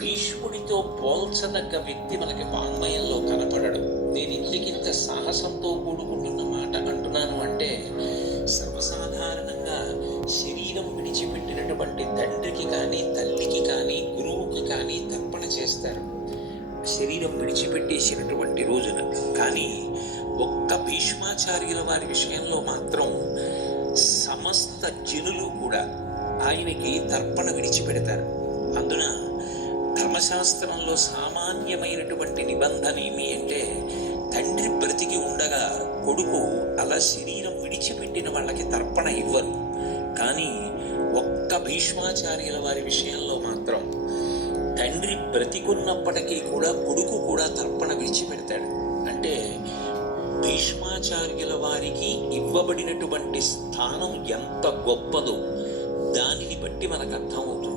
భీష్ముడితో పోల్చదగ్గ వ్యక్తి మనకి వాంగ్మయంలో కనపడడు. నేను ఇందుకింత సాహసంతో కూడుకుంటున్న మాట అంటున్నాను అంటే, సర్వసాధారణంగా శరీరం విడిచిపెట్టినటువంటి తండ్రికి కానీ తల్లికి కానీ గురువుకి కానీ తర్పణ చేస్తారు శరీరం విడిచిపెట్టేసినటువంటి రోజున. కానీ ఒక్క భీష్మాచార్యుల వారి విషయంలో మాత్రం సమస్త జనులు కూడా ఆయనకి తర్పణ విడిచిపెడతారు. అందున ధర్మశాస్త్రంలో సామాన్యమైనటువంటి నిబంధన ఏమి అంటే, తండ్రి బ్రతికి ఉండగా కొడుకు అలా శరీరం విడిచిపెట్టిన వాళ్ళకి తర్పణ ఇవ్వరు. కానీ ఒక్క భీష్మాచార్యుల వారి విషయంలో మాత్రం తండ్రి బ్రతికున్నప్పటికీ కూడా కొడుకు కూడా తర్పణ విడిచిపెడతాడు. అంటే భీష్మాచార్యుల వారికి ఇవ్వబడినటువంటి స్థానం ఎంత గొప్పదో దానిని బట్టి మనకు అర్థమవుతుంది.